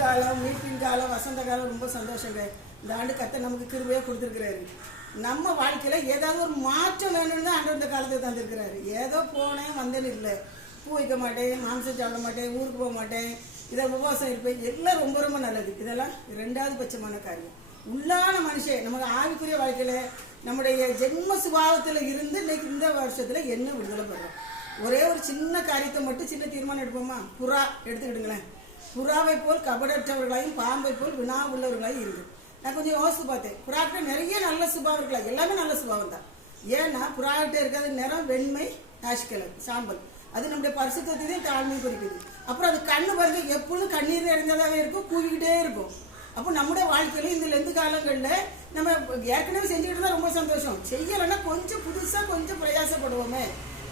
காலம், மீட்பின் காலம், வசந்த காலம் ரொம்ப சந்தோஷங்க. இந்த ஆண்டு கர்த்தர் நமக்கு கிருபையாக கொடுத்துருக்கிறாரு. நம்ம வாழ்க்கையில் ஏதாவது ஒரு மாற்றம் வேணும்னு தான் ஆண்டு இந்த காலத்தை தந்திருக்கிறாரு. ஏதோ போனேன் வந்தேன்னு இல்லை. பூ வைக்க மாட்டேன், மாம்சம் சாப்பிட மாட்டேன், ஊருக்கு போக மாட்டேன், இதை உபவாசம் இருப்பேன், எல்லாம் ரொம்ப ரொம்ப நல்லது. இதெல்லாம் ரெண்டாவது பட்சமான காரியம். உள்ளான மனுஷன் நமக்கு ஆவிக்குரிய வாழ்க்கையில் நம்முடைய ஜென்ம சுபாவத்தில் இருந்து இன்னைக்கு இந்த வருஷத்தில் என்ன விடுதலை பெறோம். ஒரே ஒரு சின்ன காரியத்தை மட்டும் சின்ன தீர்மானம் எடுப்போமா? புறா எடுத்துக்கிடுங்களேன். புறாவை போல் கபடற்றவர்களாயும் பாம்பை போல் வினா உள்ளவர்களாயும் இருக்கு. நான் கொஞ்சம் யோசித்து பார்த்தேன். புறாக்கிட்ட நிறைய நல்ல சுபாவம் இருக்கலாம், எல்லாமே நல்ல சுபாவம் தான். ஏன்னா புறாக்கிட்ட இருக்கிறது நிறம் வெண்மை, ஆஷ் கலர், சாம்பல். அது நம்முடைய பரிசுத்தையும் தாழ்மையும் குறிக்குது. அப்புறம் அது கண்ணு பாருங்க, எப்பொழுதும் கண்ணீர் நிறைந்ததாகவே இருக்கும், கூவிக்கிட்டே இருக்கும். அப்போ நம்முடைய வாழ்க்கையில இந்த லெந்து காலங்களில் நம்ம ஏற்கனவே செஞ்சுக்கிட்டு தான் ரொம்ப சந்தோஷம். செய்யலைன்னா கொஞ்சம் புதுசாக கொஞ்சம் பிரயாசப்படுவோமே.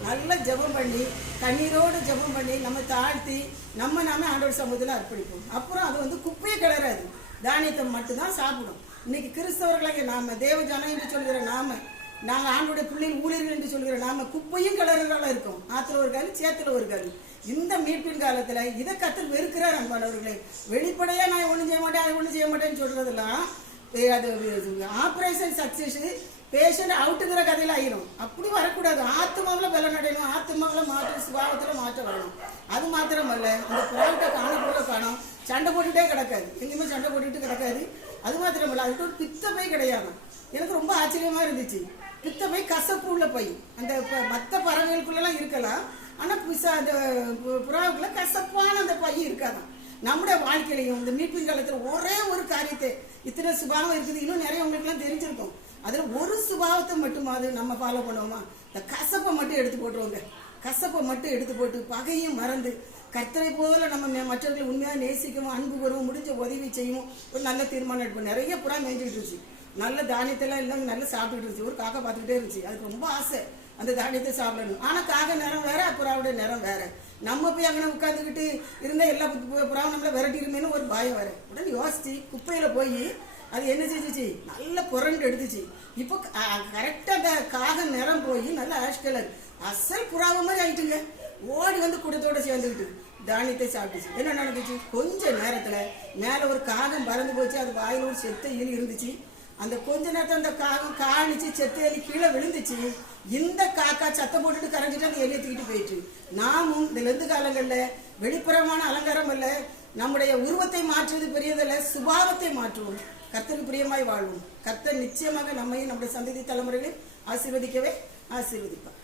நல்லா ஜெபம் பண்ணி, கண்ணீரோடு ஜெபம் பண்ணி, நம்ம தாழ்த்தி நாமே ஆண்டவர் சமூகத்தில் அர்ப்பணிப்போம். அப்புறம் அது வந்து குப்பையே கிளறாது, தானியத்தை மட்டும்தான் சாப்பிடும். இன்னைக்கு கிறிஸ்தவர்களாக நாம, தேவ ஜனம் என்று சொல்கிற நாம, நாங்கள் ஆண்டோடைய பிள்ளைகள் ஊழியர்கள் என்று சொல்கிற நாம குப்பையும் கிளறுகளாக இருக்கோம். ஆற்றுல ஒரு கால், சேத்துல ஒரு கால். இந்த மீட்பின் காலத்தில் இதை கர்த்தர் வெறுக்கிறார். அன்பானவர்களே, வெளிப்படையாக நான் ஒன்றும் செய்ய மாட்டேன், ஒன்றும் செய்ய மாட்டேன்னு சொல்றதெல்லாம் அது ஆப்ரேஷன் சக்சஸ், பேஷண்ட் அவுட்டுங்கிற கதையில் ஆயிரும். அப்படி வரக்கூடாது. ஆத்மாவில் பலன் அடையணும், ஆத்மாவில் மாற்ற, சுபாவத்தில் மாற்ற வரணும். அது மாத்திரம் அல்ல, இந்த புறாவிட்ட காணக்கூட காணும், சண்டை போட்டுகிட்டே கிடக்காது, எங்கேயுமே சண்டை போட்டுக்கிட்டு கிடக்காது. அது மாத்திரம் இல்லை, அதுக்கு ஒரு பித்தப்பை கிடையாது. எனக்கு ரொம்ப ஆச்சரியமா இருந்துச்சு. பித்தப்பை கசப்பு உள்ள பை. அந்த மற்ற பறவைகளுக்குள்ளெல்லாம் இருக்கலாம், ஆனால் அந்த புறாவுக்குள்ள கசப்பான அந்த பை இருக்காதான். நம்முடைய வாழ்க்கையிலையும் இந்த மீட்பின் காலத்தில் ஒரே ஒரு காரியத்தை, இத்தனை சுபாவம் இருக்குது, இன்னும் நிறைய உங்களுக்குலாம் தெரிஞ்சிருக்கும். அதில் ஒரு சுபாவத்தை மட்டுமாவது நம்ம ஃபாலோ பண்ணுவோமா? இந்த கசப்பை மட்டும் எடுத்து போட்டுருவோங்க. கசப்பை மட்டும் எடுத்து போட்டு பகையும் மறந்து கர்த்தரை போல நம்ம மற்றவர்களை உண்மையாக நேசிக்கவும், அன்பு வருவோம், முடிஞ்ச உதவி செய்யவும் ஒரு நல்ல தீர்மானம் எடுப்போம். நிறைய புறா மேய்ஞ்சிட்டு இருந்துச்சு, நல்ல தானியத்தெல்லாம் எல்லாம் நல்லா சாப்பிட்டுட்டு இருந்துச்சு. ஒரு காக்கா பார்த்துக்கிட்டே இருந்துச்சு. அதுக்கு ரொம்ப ஆசை அந்த தானியத்தை சாப்பிடணும். ஆனால் காக்கா நேரம் வேற, புறாவுடைய நேரம் வேற. நம்ம போய் அங்கே உட்காந்துக்கிட்டு இருந்தால் எல்லா புறாவும் நம்மளை விரட்டிருமேனு ஒரு பயம் வேற. உடனே யோசிச்சு குப்பையில் போய் அது என்ன செஞ்சிச்சு, நல்லா புரண்டு எடுத்துச்சு. இப்போ கரெக்டாக அந்த காகம் நிறம் போய் நல்லா ஆஷ் கலர் அசல் புறாவை மாதிரி ஆயிட்டுங்க. ஓடி வந்து கூட்டத்தோட சேர்ந்துக்கிட்டு தானியத்தை சாப்பிட்டுச்சு. என்ன நடந்துச்சு? கொஞ்ச நேரத்தில் மேலே ஒரு காகம் பறந்து போச்சு. அது வாயில் ஒரு செத்த எலி இருந்துச்சு. அந்த கொஞ்ச நேரத்தில் அந்த காகம் காணிச்சு, செத்த எலி கீழே விழுந்துச்சு. இந்த காக்கா சத்தம் போட்டுட்டு கரைஞ்சிட்டு அந்த எலியை தூக்கிட்டு போயிட்டு, நாமும் இந்த லெந்து காலங்களில் வெளிப்புறமான அலங்காரம் அல்ல, நம்முடைய உருவத்தை மாற்றுவது பெரியதல்ல, சுபாவத்தை மாற்றுவோம். கர்த்தருக்கு பிரியமாய் வாழ்வோம். கர்த்தர் நிச்சயமாக நம்மையும் நம்முடைய சந்ததி தலைமுறைகளை ஆசீர்வதிக்கவே ஆசீர்வதிப்பார்.